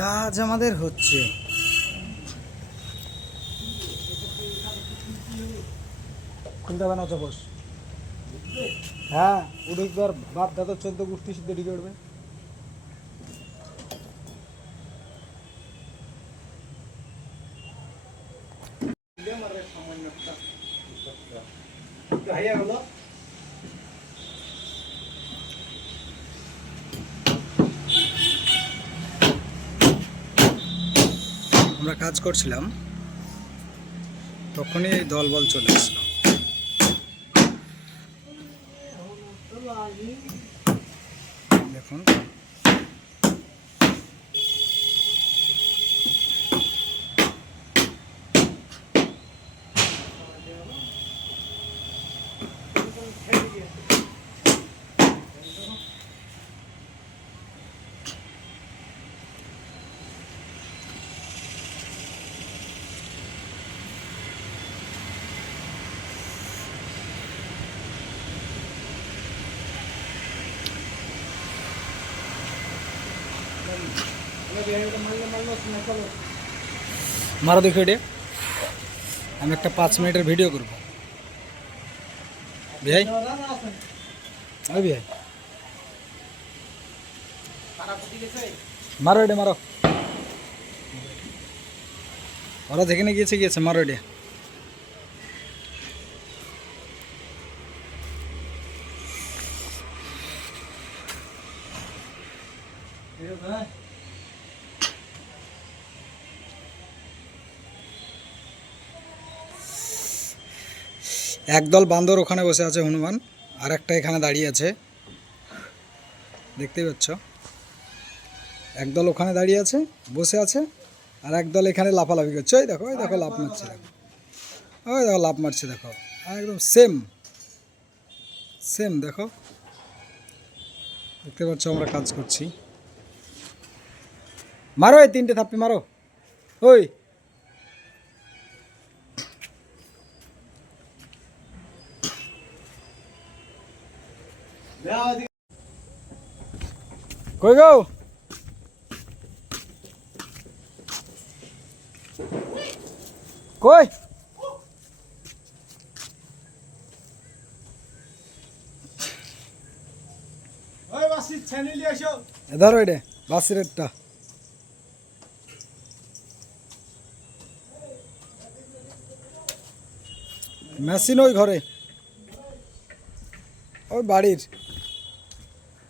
কাজ আমাদের হচ্ছে। খুলতে হবে না বস। হ্যাঁ তোর বাপ দাদা চোদ্দ গোষ্ঠী শুদ্ধ ঢুকে উঠবে। ভাইয়া আমরা কাজ করছিলাম তখনই দলবল চলে আসলো। দেখুন। মারো দেখো এটা। আমি একটা পাঁচ মিনিটের ভিডিও করব। ভাই ওই ভাই মারো এটা, মারো। ওরা যেখানে গিয়েছে গিয়েছে। মারো এটা। একদল বান্দর ওখানে বসে আছে হনুমান, আর একটা এখানে দাঁড়িয়ে আছে। দেখতেই পাচ্ছ? একদল ওখানে দাঁড়িয়ে আছে, বসে আছে, আর একদল এখানে লাফালাফি করছে। ওই দেখো ওই দেখো, লাফ মারছে, দেখো। ওই দেখো, লাফ মারছে, দেখো। একদম সেম সেম দেখো। দেখতে পাচ্ছ, আমরা কাজ করছি। মারো এই তিনটে থাপ্পি মারো। ওই। কই গো? কই? ধরো এটা বাসের মেশিন ওই ঘরে। ওই বাড়ির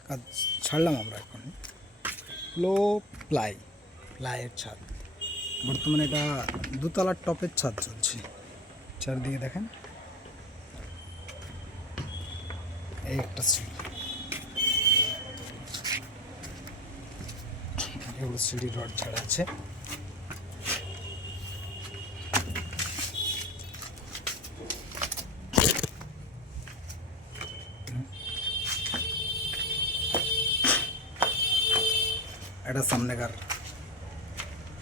কাজ ছাড়লাম আমরা এখন। লো প্লাই প্লাইয়ের ছাদ। বর্তমানে এটা দুতলার টপের ছাদ চলছে। চারদিকে দেখেন। এই একটা সিঁড়ি। এগুলো সিঁড়ি রড ছাড়া আছে। एटा सामनेकार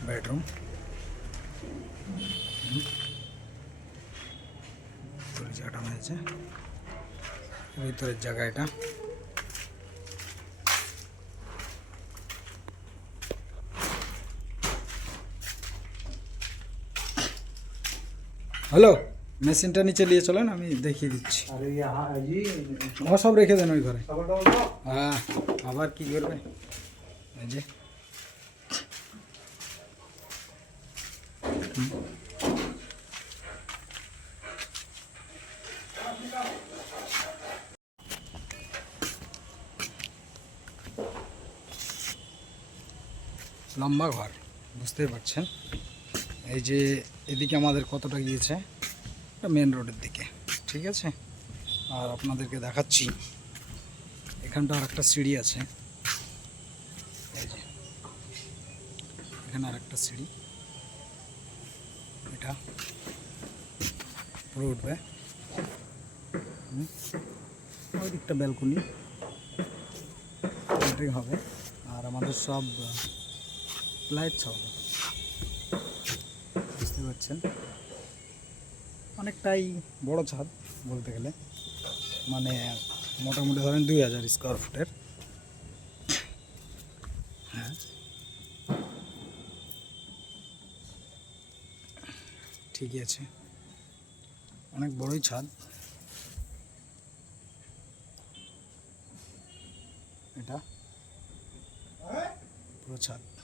बेडरूम। तो हेलो मेसिन टा नीचे लिए चलो ना देखिए दीची। वो सब रेखे दिन घर हाँ आज হুম। লম্বা ঘর, বুঝতেই পারছেন। এই যে এদিকে আমাদের কতটা গিয়েছে মেন রোডের দিকে, ঠিক আছে? আর আপনাদেরকে দেখাচ্ছি, এখানটা আর একটা সিঁড়ি আছে। এখানে আর একটা সিঁড়ি। এটা। পুরো উঠবে। ওই দিকটা ব্যালকনি এটাই হবে। আর আমাদের সব লাইট হবে। বুঝতে পারছেন? অনেকটাই বড় ছাদ বলতে গেলে। মানে মোটামুটি ধরেন দুই হাজার স্কোয়ার ফুটের ঠিকই আছে। অনেক বড়ই ছাদ। এটা? পুরো ছাদ।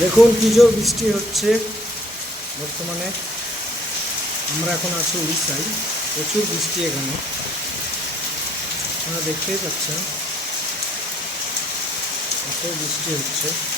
দেখুন, কি জোর বৃষ্টি হচ্ছে। বর্তমানে আমরা এখন আছি উড়িষ্যায়। প্রচুর বৃষ্টি এখানে। আপনারা দেখতেই পাচ্ছেন। এত বৃষ্টি হচ্ছে।